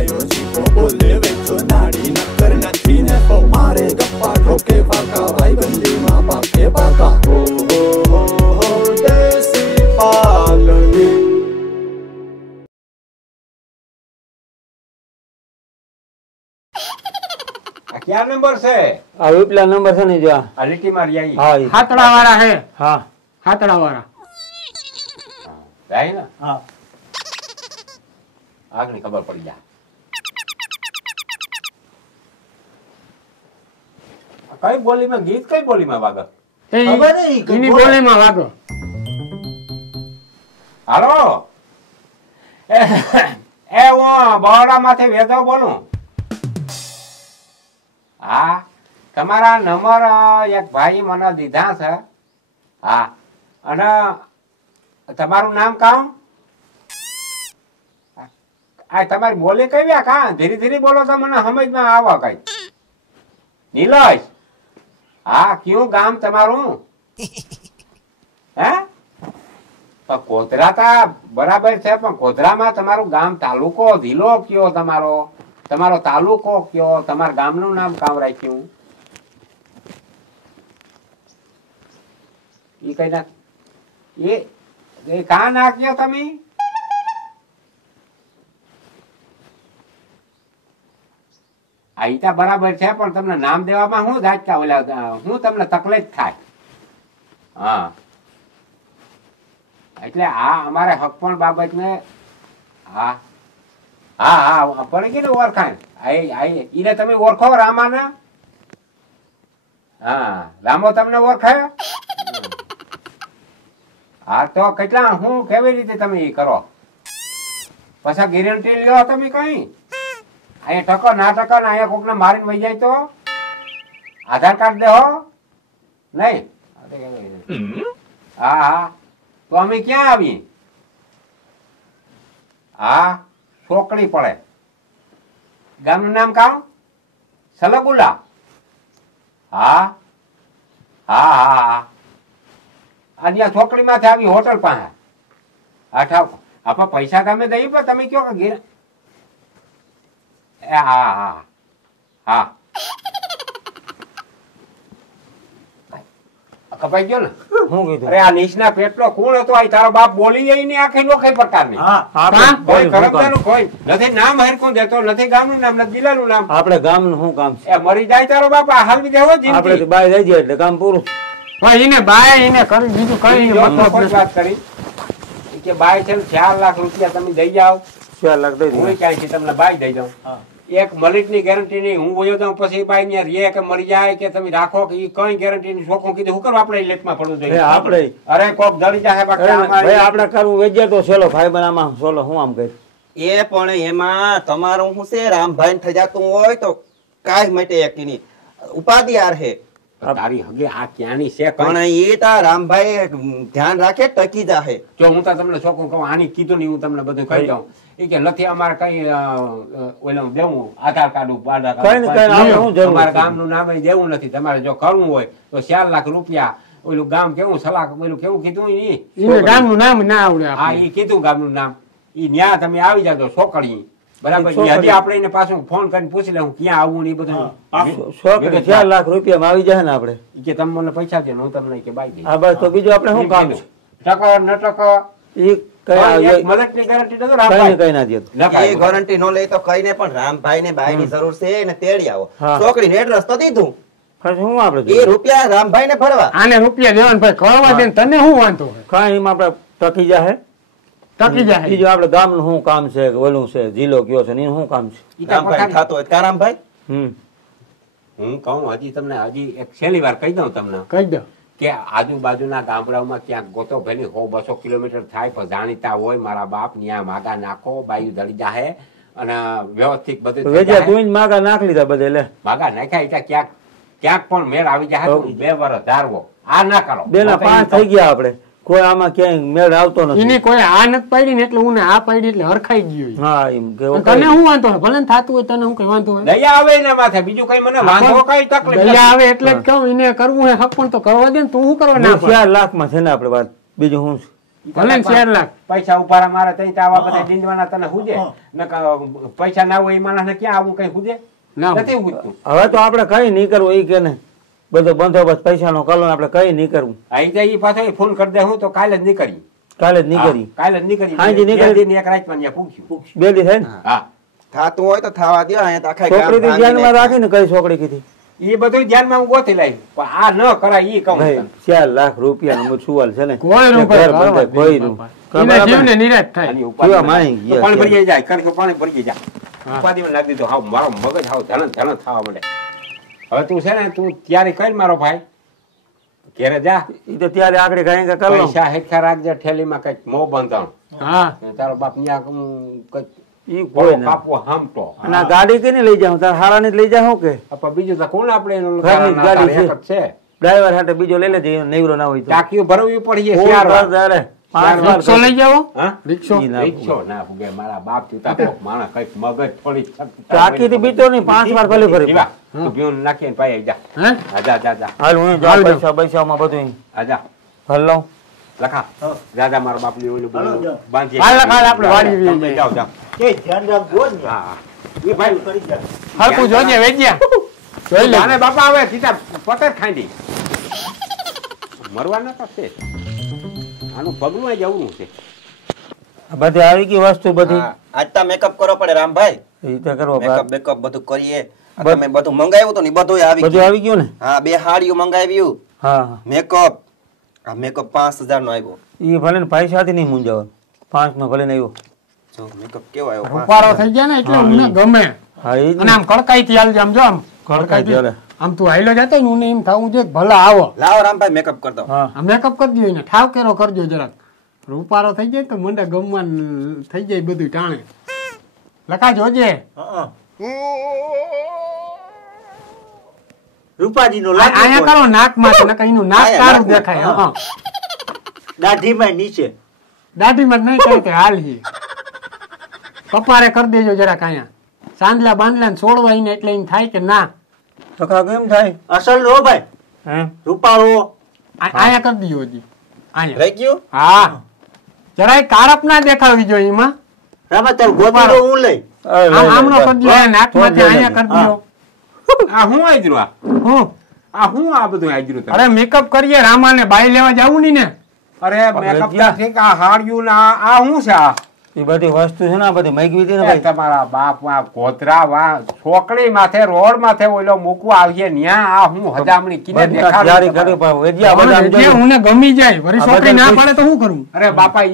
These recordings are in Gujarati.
ભાઈઓ જીકો બોલે વેચો નાડી નક્કર નથી ને તો મારે ગપ્પા ઠોકે પાકા ભાઈબંધીમાં પાકે પાકા હો દેશી પાલડી क्या नंबर से આ વિપલા નંબર છે ને જો आ लिट्टी मारी आई હા हाथड़ा वाला है હા हाथड़ा वाला है ना હા आग नहीं खबर पड़ी जा कई बोली में गीत कई बोली में वागा ખબર નહીં કે इन्हीं બોલે. बोले में वागो हेलो ए वो बहोड़ा माथे वेदो बोलूं હા તમારા નંબર એક ભાઈ મને દીધા છે હા અને તમારું નામ કામ આ તમારી બોલી કેવી કા ધીરે ધીરે બોલો તો મને સમજમાં આવો કઈ નીલેશ હા કયું ગામ તમારું હે તો કોતરા તા બરાબર છે પણ કોતરામાં તમારું ગામ તાલુકો જિલ્લો કયો તમારો તમારો તાલુકો કયો તમારા ગામનું નામ કામ રાખ્યું ઈ કઈ ના એ કા નાખ્યો તમે આઈતા બરાબર છે પણ તમને નામ દેવામાં શું દાચકા ઓલા હું તમને તકલીફ થાય હા એટલે આ અમારે હક પણ બાબત ને હા હા હા પણ કે ઓળખાણ ઈને તમે ઓળખો રામાના હા રામો તમને ઓળખે હા તો કેટલા હું કેવી રીતે તમે એ કરો પછી ગેરંટી લ્યો તમે કઈ અહીંયા ટકો ના ટકો ને અહીંયા કોકને મારીને વહી જાય તો આધાર કાર્ડ દેહો નહીં હા હા તો અમે ક્યાં આવી હા છોકરી પડે ગામનું નામ કામ સલગુલા હા હા હા હા અહીંયા છોકરી માંથી આવી હોટલ પાસે અઠાવ આપા પૈસા તમે દઈ પણ તમે કયો કે ઘેર હા હા હા કપાઈ ગયો ને હું કીધું અરે આ નીચના પેટનો કોણ હતો આ તારો બાપ બોલી જાય ને આખી નોખી પ્રકારની હા કોઈ આપણે કરપદાનું કોઈ નથી નામ હરખું દેતો નથી ગામનું નામ નથી જિલ્લાનું નામ આપણે ગામનું શું કામ છે એ મરી જાય તારો બાપ આ હાલવી દેવો આપણે જિંદગી તો બહાર જઈ જાય એટલે કામ પૂરું ભાઈ એને બાય એને કરી બીજું કઈ જો તો મતલબ કોઈ નથી. વાત કરી ઈ કે બાય છે ને 4 લાખ રૂપિયા તમે દઈ જાઓ 4 લાખ દઈ હું દે ક્યાંય તમને બાય દઈ દઉં એક મિનિટની ગેરંટી નહીં હું વયો જાઉં પછી બાય ને રે કે મરી જાય કે તમે રાખો કે ઈ કઈ ગેરંટી ની શોખું કીધું હું કરવા આપણે લેટમાં પડવું જોઈએ આપણે અરે કોક દળી જાય બાકી ભાઈ આપણે કરવું વેજે તો ચલો ભાઈ બનામાં ચલો હું આમ કહી એ પણ એમાં તમારું શું છે રામભાઈ થઈ જતું હોય તો કાંઈ માટે એકની ઉપાધિ આર હે તારી હગે આ ક્યાંની છે પણ કઈ એ તા રામભાઈ ધ્યાન રાખે ટકી જાહે જો હું તો તમને શોખું કહું આની કીધું નહીં હું તમને બધું કહી દઉં એ કે નથી અમારે કઈ ઓલું દેવું આધાર કાર્ડ કઈ ને કઈ આપણે શું જરૂર અમારા છે? ગામનું નામ દેવું નથી તમારે જો કરવું હોય તો 4 લાખ રૂપિયા ઓલું ગામ કેવું સલાહ ઓલું કેવું કીધું ઈ એને ગામનું નામ ના આવડે હા આપણે. ઈ કીધું ગામનું નામ ઈ ન્યા તમે આવી જાજો છોકરી બરાબર છોકરી. હજી આપણે એને પાછું ફોન કરીને પૂછી લઉં ક્યાં આવવું ને એ બધું છોકરી 4 લાખ રૂપિયામાં આવી જાય ને આપણે ઈ કે તમે મને પૈસા દે હું તમને કે બાઈ દઈ આ બસ તો બીજું આપણે શું કામ છે ટકો ન ટકો ઈ કઈ એક મદદની ગેરંટી નતો કઈ રાખવાની. કઈ ના દે એ નખાય. ગોરંટી નો લે તો કઈને પણ રામભાઈ ને બાઈ ની જરૂર છે એને તેડી આવો હા. છોકરીને એડ્રેસ તો દીધું પછી હું આપણે એ જોઈએ? રૂપિયા રામભાઈ ને ભરવા આને રૂપિયા દેવાને ભાઈ કરવા દે ને તને શું વાંધો હોય? કાંઈ એમાં આપણે ટકી જાય ટકી જાય બીજું આપણે ગામનું શું કામ છે કે ઓલું છે જિલ્લો કયો છે ને એનું શું કામ છે ઈ તો રામભાઈ પઠાણ- થતો હોય ત્યાં રામભાઈ હું કહું હજી તમને હજી એક છેલ્લી વાર કહી દઉં તમને કહી દો કે આજુબાજુના ગામડાઓમાં ક્યાંક ગોતો ભેલી 100-200 કિલોમીટર થાય પણ જાણીતા હોય મારા બાપ ન્યા માગા નાખો બાયું દળી જાહે અને વ્યવસ્થિત બધું થઈ વેજે જાહે. તું માગા નાખ લીધા બધે લે માગા નાખ્યા એટલે ક્યાંક પણ મેળ આવી જાય તો 2 વર્ષ ધારવો આ ના કરો બે ના 5 થઈ ગયા આપણે કોઈ આમાં ક્યાંય મેળ આવતો નથી એને કોઈ આ નથી પાડી ને એટલે હું ને આ પાડી એટલે હરખાઈ ગયો ઈ. હા એમ કેવું તને શું વાંધો હોય? ભલે ને થાતું હોય તને શું કઈ વાંધો હોય? દયા આવે એના માથે બીજું કઈ મને વાંધો કઈ તકલીફ દયા નથી. આવે એટલે જ કહું એને કરવું હોય હક પણ તો કરવા દે ને તું શું કરવા ના પાડે? 4 લાખ માં છે ને આપણે વાત બીજું શું છે ભલે ને 4 લાખ પૈસા ઉપાડા મારે તઈ આવા બધા દીંદવાના તને હુજે નકર પૈસા ના હોય એ માણસને ક્યાં આવું કઈ હુજે ના નથી હુજતું. હવે તો આપણે કઈ નહીં કરવું એ કે ને બધો બંદોબસ્ત પૈસાનો કરો ને આપણે કઈ નહીં કરવું. અહીં જઈ પાછો ફોન કરી દે હું તો કાલે જ નીકળી કાલે જ નહીં કરી કાલે જ નીકળી હાંજે નીકળી. એક રાતમાં ત્યાં પૂછ્યું. બે દી થાય ને હા થાતું હોય તો થાવા દ્યો અહીંયા તો આખા ગામ છોકરી ભાંગીને ધ્યાનમાં રાખીને કઈ છોકરી કીધી એ બધું ધ્યાનમાં હું ગોતી લાવી પણ આ ન કરાય ઈ કહું ભાઈ તને. 4 લાખ રૂપિયાનો સુવાલ છે ને કોઈ ઘર રૂપિયા બંધાય, કોઈનું. એના જીવને નિરાશ થાય. આની ઉપાધિ કેવા ના- માણી ગયા પાણી છે. ભરી જાય કણકે પાણી ભરી જાય હા. ઉપાધિમાં નાખી દીધો હાવ મારો મગજ હાવ ધન થવા માંડે. હવે તું છે ને તું તૈયારી કરી મારો ભાઈ ઘેરે જા ઈ તો ત્યારે આકડી કઈ કઈ કરો પૈસા હેઠા રાખજે ઠેલીમાં કઈક મોં બંધાણ હા તારો બાપ ન્યા કઈક ઈ કોઈ ના કાપવો હામટો અને આ ગાડી કેની લઈ જાઉં તાર હારાની જ લઈ જાઉં કે પણ બીજું તો કોણ આપણે એનું ઘરની જ ગાડી છે. એક જ છે ડ્રાઈવર સાથે બીજો લઈ લેજે એનો નૈવરો ના હોય તો ટાંકીઓ ભરવી પડી ફોન છે કર તારે. 5 વાર રિક્ષો લઈ જાઓ હા રિક્ષો ઈ ના રિક્ષો ના ફૂગે મારા બાપ તું કોક માણસ કઈક મગજ થોડી ટાંકીથી બીતો નહીં, 5 વાર ભલે ભરી. જીવા, તું પીવું નાખીને પાઈ જા હે હા, જા જા જા હાલ હું હાલ જાઉં જાઉં. પૈસા પૈસામાં બધું આજા હાલ લઉં. લખા દાદા મારા બાપ ની ઓલું બધું બાંધી હાલ લખા, હાલ આપણે વાળી વીએ તમે જાઓ જાઓ હા હા એ ભાઈ હરકું જોજે વેજ્યા જોઈ લે અને બાપા આવે સીધા પતે ખાઈ દઈ મરવાના તો છે આનું પગલું જવું છે આ બધી આવી ગઈ વસ્તુ બધી હા, આજ તો મેકઅપ કરવો પડે રામભાઈ એ તો કરવો મેકઅપ બેકઅપ બધું કરીએ આ તમે બધું મંગાવ્યું તો ને બધું આવી બધું ગયું આવી ગયું ને હા 2 હાડીઓ મંગાવ્યું હા મેકઅપ આ મેકઅપ 5000 નો આવ્યો એ ભલે ને પૈસાથી નહીં મૂંઝાવાનું 5 નો ભલે ને આવ્યો જો મેકઅપ કેવો આવ્યો રૂપારો થઈ ગયા ને એટલે અમને ગમે હા એ અને આમ કડકાઈ થી હાલ આમ જો આમ કડકાઈથી હાલે. આમ તું હાઈલો જતો ને મને એમ થાવું છે કે ભલા આવો લાવો રામભાઈ મેકઅપ કર દો હા આ મેકઅપ કરી દો ને ઠાવ કેરો કરજો જરાક રૂપારો થઈ જાય તો મને ગમવાનું થઈ જાય બધું ટાણે લખા જોજે રૂપાજીનો અહીંયા કરો નાક માં નકર એનું નાક અહીંયા કાળું નાકમાં, દેખાય હા દાઢીમાં નીચે દાઢીમાં જ નહીં કરે તે હાલ હી કપારે કરી દેજો જરાક અહીંયા સાંદલા બાંદલા ને છોડવા એને એટલે એમ થાય કે ના તો કા કેમ થાય અસલ નો ભાઈ હે રૂપાળો અહીંયા કરી દીધો હજી અહીંયા રહી ગયું હા જરાય કારપ ના દેખાવી જોઈએ એમાં રામા તાર ગોતીડો હું લઈ આમનો કરી દો નાકમાંથી અહીંયા કરી દો આ હું આજરું હું હું આ બધું આજરું તમે અરે મેકઅપ કરીએ રામાને બાઈ લેવા જાવું નહીં ને અરે મેકઅપ ના ઠીક આ હાડ્યું ના આ હું છે આ એ બધી વસ્તુ છે ને આ બધી મગવી હતી ને એ ભાઈ તમારા બાપ આ કોતરા વા છોકરી માથે રોડ માથે ઓલો મૂકવા આવીએ ન્યા આ હું હજામણી કિને બધી તૈયારી કરી દેખાડું પણ વેજિયા બધા આમ જે જોયું. હું ગમી જાય વળી આ છોકરી બધા ના પડે તો શું કરું અરે બાપા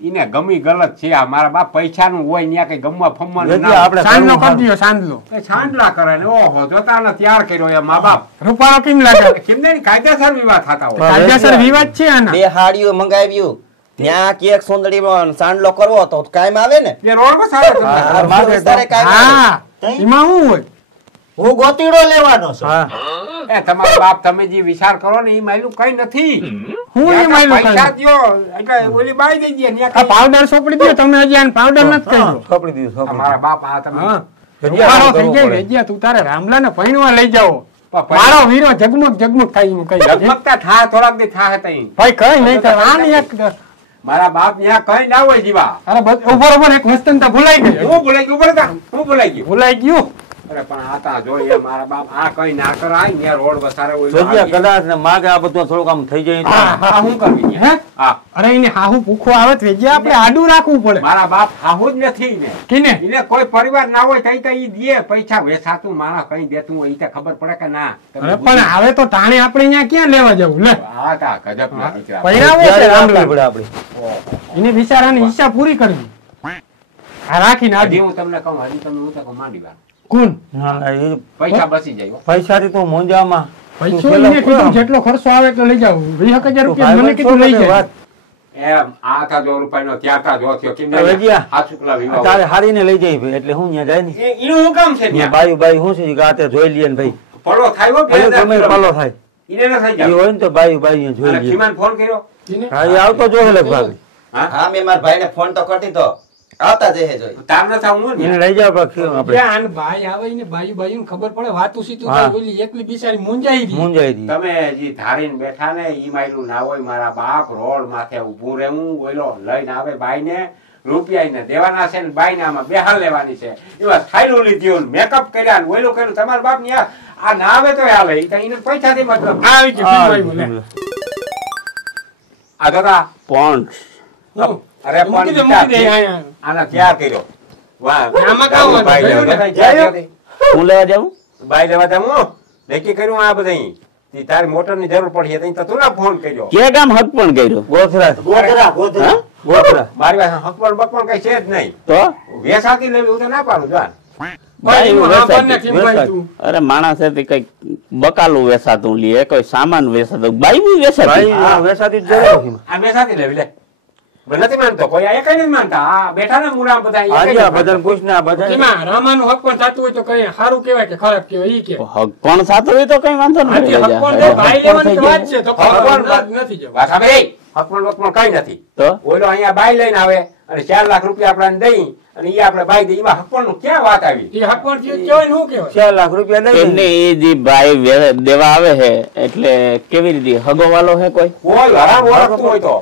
ઈને ગમી ગલત છે આ મારા બાપ પૈસાનું હોય ન્યા કઈ ગમવા ફમવાનું વેજિયા ના આપણે સાંજનો કરવું કરી દો સાંજલો એ છાંડલા કરે ને ઓહો જોતા ને તૈયાર કર્યો એ મા બાપ રૂપાળો કેમ લાગે કેમને ની કાયદેસર વિવાદ થતા હોય કાયદેસર વિવાદ છે આના 2 હાડીઓ મંગાવ્યું ત્યાં કેક સોંદડીમાં સાંડલો કરવો તો કાયમ આવે ને એ રોડ માં સારો આ ધંધો. મારો વિસ્તારે કાયમ આવે. હા એમાં શું હોય હું ગોતીડો લેવાનો છું હા એ તમારો બાપ તમે જે વિચાર કરો ને એ માયલું કઈ નથી હું એ ન્યા માયલું પૈસા કરું? દ્યો એટલે ઓલી બાઈ દઈ દે ન્યા આ કઈ- પાવડર સોપડી દો તમે હજી આને પાવડર નથી કર્યો સોંપડી દીધું સોંપડી તમારા બાપ આ તમે હા વેજિયા રૂપાળો થઈ કરવું જાય પડે. વેજિયા તું તારે રામલા ને પૈણવા લઈ જાઓ પણ મારો વીરો જગમગ જગમગ થાય એનું કઈ ઝગમગતા થા થોડાક દી થા તઈ ભાઈ કઈ નહીં થાય આને એક મારા બાપ ન્યા કઈ ના હોય જીવા અરે ઉભર ઉભર એક વસ્તુ તો ભૂલાઈ ગઈ હું ભૂલાઈ ગયું બરાબર હું ભૂલાઈ ગયું ભૂલાઈ ગયું અરે પણ આતા જોઈએ મારા બાપ આ કઈ ના કરાય ન્યા રોડ વસારે હોય વેજિયા કદાચ ને માગે આ બધું થોડુંક આમ થઈ જાય તો. આ હું કરવી ન્યા? હે હા અરે એને હાહુ ભૂખો આવે તો વેજિયા આપણે આડું રાખવું પડે મારા બાપ હાહુ જ નથી ને કીને એને કોઈ પરિવાર ના હોય તઈ તઈ દે પૈસા વેસાતું માણસ કઈ દેતું હોય ઈ તો ખબર પડે કે ના તમે અરે પણ હવે તો તાણે આપણે અહીંયા ક્યાં લેવા જવું લે આ તા ગજબ ના દીકરા. પૈણાવો છે વેજિયા રામલા રાખવી પડે આપણી. એને બિચારાની ઈચ્છા પૂરી કરવી આ રાખીને હજી આડી હું તમને કહું હજી તમે હું તો કહું માંડી વાર કોણ ના ના એ પૈસા બસી જાય હો. પૈસાથી તો મૂંઝામાં પૈસો તું પેલા એને કીધું કોણ? જેટલો ખર્ચો આવે એટલો લઈ જાવ 20,000 રૂપિયા મને કીધું લઈ જાય વાત. એમ આ તા જો રૂપિયાનો ત્યાં તા જો થયો કેમ હવે જ્યાં. આ શુક્લા વિવાહ તારે હોય. હારીને લઈ જાય ભાઈ એટલે હું ત્યાં જાય ને એનું હું કામ છે ત્યાં ત્યાં? બાયું બાયું શું છે ગાતે જોઈ લઈએ ને ભાઈ પડો થાય હો, ભલે 2000 ગમે એ પાલો થાય ઈને ન થઈ એ જાય. હોય ને તો બાયું બાયું જોઈ અને લઈએ ખીમાને ફોન કર્યો હા એ આવતો જોશે લગભગ હા હા મેં મારા ભાઈને ફોન તો કરી દીધો આવતા જહે જોઈ તાર ન થાવું ને એને લઈ જાવ આપણે ત્યાં આને ભાઈ આવે ને બાયું ખબર પડે વાતું સીતું હા. થાય, ઓલી એકલી બિચારી મૂંઝાઈ ગઈ. મુંજાઈ દી તમે જે ધારીને બેઠા ને ઈ માયલું ના હોય મારા બાપ રોડ માથે ઊભું રહેવું બોલો લઈને આવે બાઈ ને રૂપિયા ને દેવાના છે ને બાઈ ને આમાં બેહાર લેવાની છે એવા થાયલું લીધું મેકઅપ કર્યા ને ઓયલું કર્યું તમારા બાપ ની આ ના આવે તો હાલે ઈ તો એને પૈસાથી મતલબ આવી ગયું, બીજું આવ્યું લે. આ દાદા પણ હું? અરે મૂકી દે, પણ મૂકી દે, અહીંયા. આના ત્યાં કર્યો વાહ આમાં કામ વાંધો? બાઈ લેવા જોયું ને? ગયા હતી. હું લેવા જાઉં બાઈ લેવા તા હું નક્કી કર્યું આ બધા તારી મોટર ની જરૂર પડી તો તું ના ફોન કર્યો કે ગામ હક પણ કર્યો ગોધરા ગોધરા ગોતરા મારી પાસે હકપણ બકપણ કઈ છે જ નહીં તો વેસાતી લેવી હું તો ના પાડું જાન ભાઈ, એવું એમાં વેચાય આપણને કેમ ભાઈ તું? અરે માણસ કઈક બકાલું વેસાતું લે કોઈ સામાન વેસાતું બાઈ બી વેસાતી વેસાતી જ જોયો આ વેસાતી લેવી લે નથી માનતો કોઈ આ કઈ નથી માનતા આ બેઠા ને મુરામ બધા આજે આ બધાને પૂછ ને આ બધા એમાં રામાનું હક પણ થતું હોય તો કઈ સારું કેવાય કે ખરાબ કેવાય ઈ કે હક પણ સાતું હોય તો કઈ વાંધો આજે નથી હક પણ તો ભાઈ લેવાની તો વાત છે, તો હક પણ નથી જવું. વાત સાંભળે હકપણ બકપણ કઈ નથી તો ઓલો અહીંયા બાઈ લઈને આવે અને 4 લાખ રૂપિયા આપણને દઈ અને ઈ આપણે બાઈ દઈ એમાં હકપણ નું ક્યાં વાત આવી ઈ હક પણ થયું કેવાય ને શું કેવાય? 4 લાખ રૂપિયા લઈ એમને એ જે ભાઈ દેવા આવે છે એટલે કેવી રીતે હગો વાલો હે કોઈ કોઈ હરામ ઓળખતું હોય તો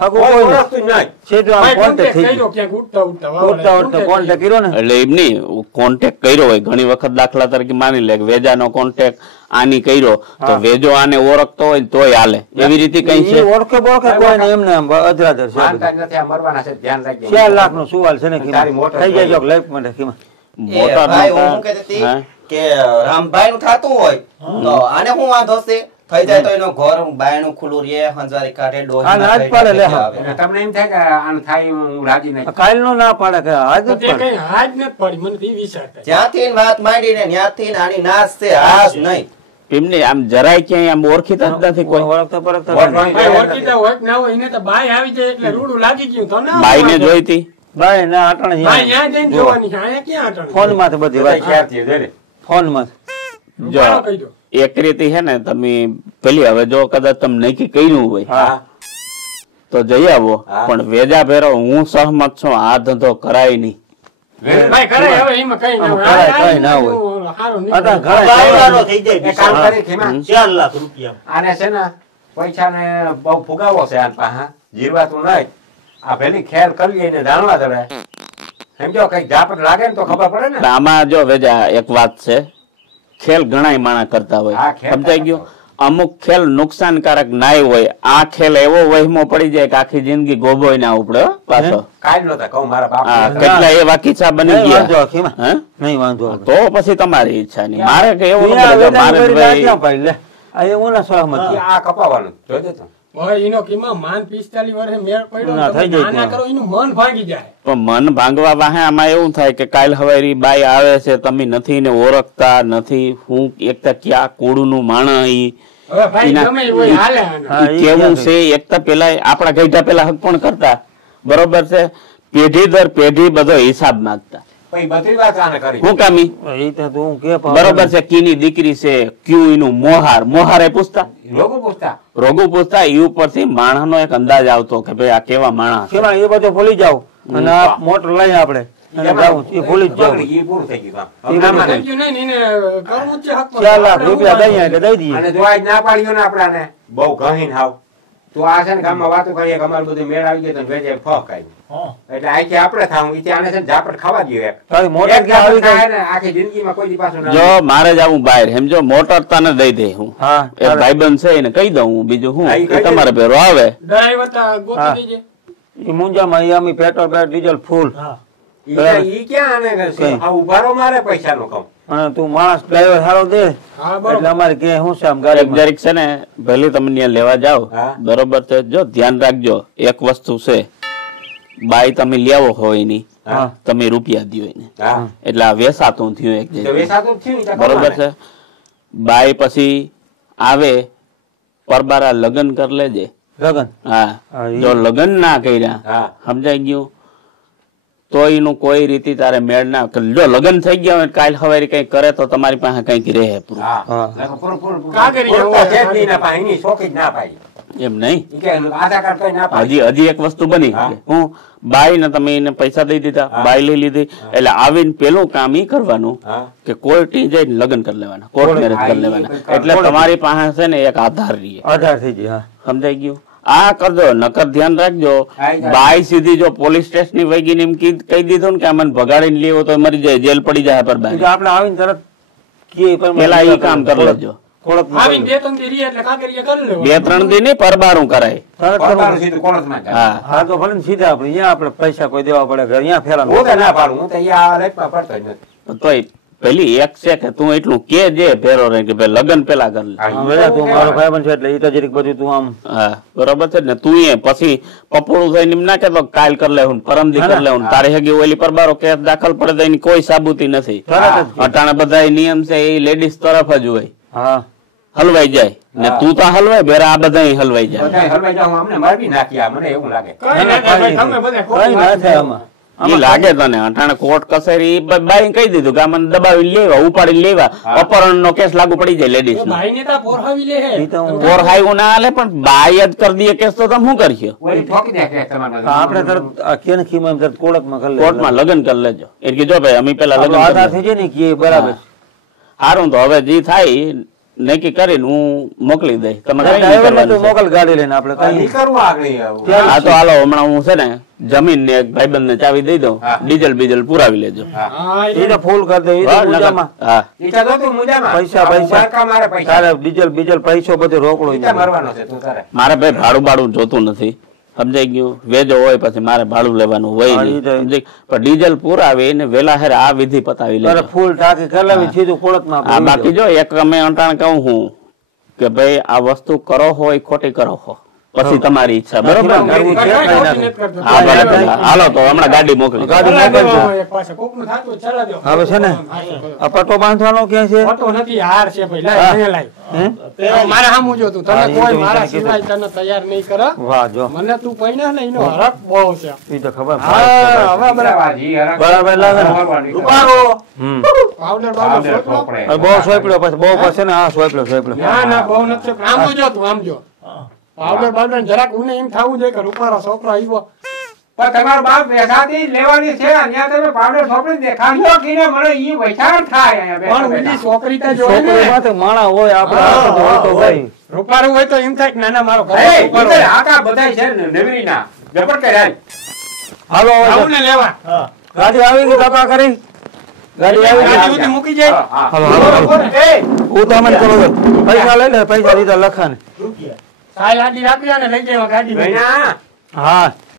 હગો કોઈ કોઈ ઓળખતું જ નહીં સીધો આમ ભાઈ કોન્ટેક્ટ contact થઈ કર્યો ગયો ક્યાંક ઉઠતા ઉઠતા ઉડતા ઉડતા કોન્ટેક્ટ કર્યો ને એટલે એમની કોન્ટેક્ટ કર્યો હોય ઘણી વખત દાખલા તરીકે માની લે કે વેજાનો કોન્ટેક્ટ આની કર્યો તો વેજો આને ઓળખતો હોય તોય હાલે એવી રીતે કઈ ઈ છે ઓળખે બોળખે કોઈ ને એમને આમ અધરાધર છે માનતા જ નથી આ મરવાના છે ધ્યાન રાખજો 4 લાખ નો સવાલ છે ને તારી મોટર થઈ જાય જો લાઈફ માટે કીમાં મોટા ભાઈ હું મોટા કહેતી હા? હતી કે રામભાઈ નું થાતું હોય તો આને શું વાંધો છે થઈ જાય તો એનો ઘર બાયણું ખુલ્લું રહે હંજવારી કાઢે ડોહી આ નાજ પાડે લે હા. અને તમને એમ થાય કે આને થાય હું રાજી નહીં કાલ નો ના પાડે કે આજ તો જ તે પાડે. કઈ હાજ નથી પડી, મને તો ઈ વિચાર થાય. જ્યાંથી વાત માંડીને ત્યાંથી આની નાશ છે આજ નહીં એમને આમ જરાય ક્યાંય આમ ઓળખીતા જ નથી કોઈ ઓળખતા પરખતા ઓળખવાની ભાઈ જરૂર ઓળખીતા હોય કે ના હોય એને તો બાઈ આવી જાય એટલે રૂડું લાગી ગયું તો ના બાઈને વાંધો. જોઈતી ભાઈ ના અટાણે બાઈ ન્યા જઈને જોવાની છે, અહીંયા ક્યાં અટાણે? ફોન માં બધી બધા વાત ખ્યાલથી જોઈ લે. ફોન માં જો ઉપાડો કહી દો. એક રીતે છે ને તમે પેલી હવે જો કદાચ તમે નક્કી કર્યું હોય હા તો જઈ આવો હા. પણ વેજા ભેરો હું સહમત છું આ ધંધો કરાય નહીં ભાઈ કરે હવે એમાં કઈ ના હોય. કરાય, આ કઈ ના હોય. ઓલો હારો અટા નીકળ્યો. ઘરે બાયવાનો થઈ જાય એક કામ બિચારો. કરી ખીમા. 4 લાખ રૂપિયા આને છે ને પૈસા ને બહુ ફુગાવો છે આન પાસે જીરવાતું નહીં આ પેલી ખેર કરવી એને જાણવા દે સમજો કઈ ઝાપટ લાગે ને તો ખબર પડે ને પણ આમાં જો વેજા એક વાત છે ખેલ ઘણાય માણા કરતા હોય હા, ખેલ સમજાઈ કરતા ગયું અમુક ખેલ નુકસાનકારક નાય હોય આ ખેલ એવો વહેમો પડી જાય કે આખી જિંદગી ગોબોય ના ઉપડે હો પાછો કાલ નતા કહું મારા બાપ હા ને. કેટલા એવા કિસ્સા બની નહીં વાંધો ગયા ખીમા હે? નહીં વાંધો તો પછી તમારી ઈચ્છા નહીં મારે કે એવું ન અહીંયા કરે. જો વેદાંત મારે કરી ભાઈ ક્યાં પાડી લે આ એવું ના સહમત છે. આ કપાવાનું જોઈ દે તું. ભાઈ એનો કીમાં માન 45 વર્ષે મેળ પડ્યો ના, ને થઈ તમે જાય ના ત્યાં. કરો એનું મન ભાંગી જાય. પણ મન ભાંગવા વાહે આમાં એવું થાય કે કાલ હવારી બાઈ આવે છે તમે નથી ને ઓળખતા નથી હું એકતા ક્યાં કોડુનું માણા ઈ હવે ભાઈ એના- ગમે એ હોય હાલે આને. હા, ઈ ઈ કેવું ક્યાં છે એકતા પેલા આપણા ગઈઢા પેલા હક પણ કરતા બરોબર છે પેઢી દર પેઢી બધો હિસાબ માંગતા પછી બધી વાત આને કરી હું કામી ઈ તો તું કે બરોબર છે કીની દીકરી છે ક્યુ એનું મોહારે પૂછતા લોકો પૂછતા રોગુ પૂછતા ઈ ઉપરથી માણસનો એક અંદાજ આવતો કે ભાઈ આ કેવા માણસ છે. કેમાં એ બધું ભૂલી જાવ અને આ મોટર લઈ આપણે અને જાવું એ ભૂલી જ જાવ બગડી, ઈ પૂરું થઈ ગયું કામ. ઈ હવે આમાં પૂરું થઈ ગયું નહીં ને એને કરવું જ છે હકમાં. 4 લાખ આપણે રૂપિયા શું દઈએ એટલે દઈ દઈએ અને જો આજ ના પાડ્યો ને આપણાને બહુ ગહીન હાવ તો આ છે ને ગામમાં વાતો કરીએ કે અમારું બધું મેળ આવી ગયો તો ભેજે ફક આવી એટલે આખી આપણે થાવું ઈ આને છે ને ઝાપટ ખાવા દઈએ એક. તારી મોટર એક ક્યાં આવી ઝાપટ ખાય ગઈ ને આખી જિંદગીમાં કોઈ દી પાછું ના જો મારે જવું બહાર સમજો મોટર તને દઈ દે હું હા એક ભાઈબંધ છે એને કહી દઉં હું બીજું હું હા, ઈ કહી કે દે. તમારે ભેરો આવે ડ્રાઈવર તો ગોતી હા. દેજે. ઈ મુંજામાં ઈ અમી પેટ્રોલ ડીઝલ ફૂલ ઈ ક્યાં- ઈ ક્યાં આને કઈ? આ ઉભારો મારે પૈસા નો કમ અને તું માણસ ડ્રાઈવર સારો દે હા બરોબર. એટલે અમારે કે શું છે આમ એક ગાડીમાં જરીક છે ને ભલે તમે ત્યાં લેવા જાઓ હા. બરોબર છે જો ધ્યાન રાખજો એક વસ્તુ છે બાઈ તમે લેવો હોય ની હા. તમે રૂપિયા દ્યો એને હા એટલે આ વેસાતું થયું એક તો જગ્યાએ. વેસાતું જ થયું ને, તો બરોબર કમાને. છે બાઈ પછી આવે પરબારા લગ્ન કરી લેજે લગન હા હા, ઈ- જો લગ્ન ના કર્યા હા સમજાઈ ગયું તો એનું કોઈ રીતે તારે મેળ ના જો લગ્ન થઈ ગયા હોય કાલ સવારે કઈ કરે તો તમારી પાસે કઈક રહે પૂરું. હા હા. નકર પૂરું- પૂરું- પૂરું. કાગળિયા પૂરતા હોય, છે જ નહીં ના પાય, એની શોખી જ ના પાય. એમ નહીં, ઈ કે આધાર કાર્ડ કઈ ના પાડે. હજી એક વસ્તુ બની કે હું બાઈ ને તમે એને પૈસા દઈ દીધા, બાઈ લઈ લીધી, એટલે આવીને પેલું કામ ઈ કરવાનું હા. કે કોર્ટ જઈને લગ્ન કરી લેવાના, કોર્ટ મેરેજ કરી લેવાના. એટલે તમારી પાસે છે ને એક આધાર રહીએ. આધાર થઈ જાય. સમજાઈ ગયું? આ કરજો, નકર ધ્યાન રાખજો. બાઈ સીધી જો પોલીસ સ્ટેશન ની વૈગી એમ કહી દીધું ને કે મને ભગાડીને લેવો તો મરી જાય, જેલ પડી જાય. પર બાઈ આપણે આવીને તરત પેલા ઈ કામ કરી લેજો. આવીને 2-3 દી રહે એટલે કાગળિયા કરી લેવા. 2-3 દી નહીં, પરબારું કરાય. પોતાનું સીધું કોર્ટમાં જાય. હા, હા તો ભલે ને સીધા આપણે અહીંયા આપણે પૈસા કોઈ દેવા પડે કે અહીંયા ફેરા હું તો ના પાડું, હું તો અહીંયા લાઈફમાં પડતો જ નથી. તોય પેલી એક છે કે તું એટલું કે જે ભેરો રહે કે ભાઈ લગ્ન પેલા કરી લે. બધા તું મારો ભાઈબંધ છે એટલે ઈ તો જરીક બધું તું આમ હા, બરોબર છે ને. તું એ પછી પપોળું થઈને એમ ના કેતો કાલ કરી લેવું, પરમદી કરી લેવું, તારે હગી ઓલી પરબારો કેસ દાખલ પડે તો એની કોઈ સાબુતી નથી. અટાણે બધા નિયમ છે એ લેડીઝ તરફ જ હોય, હા હલવાઈ જાય ને તું તો હલવાય ભેરા, આ બધા હલવાઈ જાય. બધાય હલવાઈ જાઉં, અમને મારી નાખ્યા, મને એવું લાગે. કઈ ના થાય, તમે બધા કઈ ખોટી ના વાત થાય કરો. આમાં. ઈ લાગે તને અટાણે કોર્ટ કસેરી બાઈ કહી દીધું કે આ મને દબાવી લેવા, ઉપાડી લેવા, અપહરણ નો કેસ લાગુ પડી જાય લેડીઝ તો નો. ભાઈને તો પોરહાવી લે હે. ઈ તો હું- કોર હાઈવું ના હાલે, પણ બાઈ જ કરી દે કેસ તો તમે શું કરશો? ઓલી ઠોકી દે કેસ તમારે. આપણે તરત આ કેનખીમાં તરત કોર્ટમાં કરી કોર્ટમાં લગ્ન કરી લેજો. એટલે કે જો ભાઈ અમે પેલા આપણો લગ્ન આધાર કરી થઈ જાય ને કે બરાબર. સારું, તો હવે જે થાય નક્કી કરીને હું મોકલી દઈશ. તમે કઈ નહીં ડ્રાઈવરને તો કરવાનું છે. મોકલ ગાડી લઈને આપણે કઈ નહીં કરવું આગળ આવું. હા તો હાલો, હમણાં હું છે ને જમીન ને એક ભાઈબંધ ને ચાવી દઈ દઉં, હા. ડીઝલ બીજલ પુરાવી લેજો. હા ઈ તો ફૂલ કરી દે ઈ તો હા, પૂજામાં. હા ઈ તો જો તું મુજામાં. પૈસા આ પૈસા ઉભા મારે પૈસા. તારે ડીઝલ બીજલ પૈસો બધું રોકડો ઈ તો મરવાનો છે તું તારે. મારે ભાઈ ભાડું બાડું જોતું નથી. સમજાઈ ગયું? વેજો હોય પછી મારે ભાડું લેવાનું હોય હા, નહીં. ઈ તો- સમજાઈ? પણ ડીઝલ પુરાવી ને વેલા હેર આ વિધિ પતાવી તારે લેજો. ફૂલ ટાંકી કરી લેવી સીધું કોર્ટમાં આ બાકી જો એક અમે અંટાણ કહું હું કે ભાઈ આ વસ્તુ કરો હોય ખોટી કરો હો, પછી તમારી ઈચ્છા. બરોબર ને? કરવું છે, કઈ કઈ ખોટી નથી. નથી કરતો. હા બરાબર. હાલો તો હમણાં ગાડી મોકલી. ગાડી ચલા મોકલજો. દેવામાં એક પાસે કોકનું થાતું હોય, ચલા દેવા. હવે છે ને આ પટ્ટો બાંધવાનો ક્યાં છે? ખોટો નથી, હાર છે ભાઈ. લાય, હા. અહીંયા લાય. હે? મારે સામું જો તું, હા, તને ઈ કોઈ તો મારા ઈ તને સિવાય તને તૈયાર નહીં કરે. વાહ જો મને તું પૈણા ને એનો હરખ બહુ છે. ઈ તો ખબર હા, હવે બરાબર. બાજી, હરખ. બરાબર લાગે ને? મરવાની. રૂપારો હમ પાવડર આવડે બાવડર સોપડો. ચોપડે. હવે બહુ સોંપડ્યો પછી બહુ પછી ને આ સોંપડ્યો ના ના બહુ નથી સોપડો. આમ જો તું, આમ જો. પાવડર બાવડર જરાક ઉને એમ થાવું જોઈએ કે રૂપારો છોકરો આવ્યો. પણ તમારો બાપ બેસાથી લેવાની છે, અહીંયા તમે પાવડર સોંપડી દેખાડ્યો કે ને મને ઈ વૈચાર થાય અહીંયા બેઠા પણ બેઠા. બીજી છોકરી તો જોઈ છોકરી ને. માથે માણા હોય આપણે હા, હાથે હોય તો ભાઈ રૂપારું હોય તો એમ થાય કે ના ના મારો ઘર એ, રૂપારો. ઈ તો આકા બધાય છે ને નવરીના. જબર કર્યા. હાલો હવે આવું ને લેવા. ગાડી આવી ગઈ કાપા કરી ગાડી આવી ગાડી ગઈ સુધી મૂકી જાય. હા, હા. હાલો, હાલો, હાલો. એ, હું તો મને કરો પૈસા લઈ લે પૈસા લીધા લખાને સાય લાડી રાખી અને લઈ જાય ગાડી. ભૈયા, હા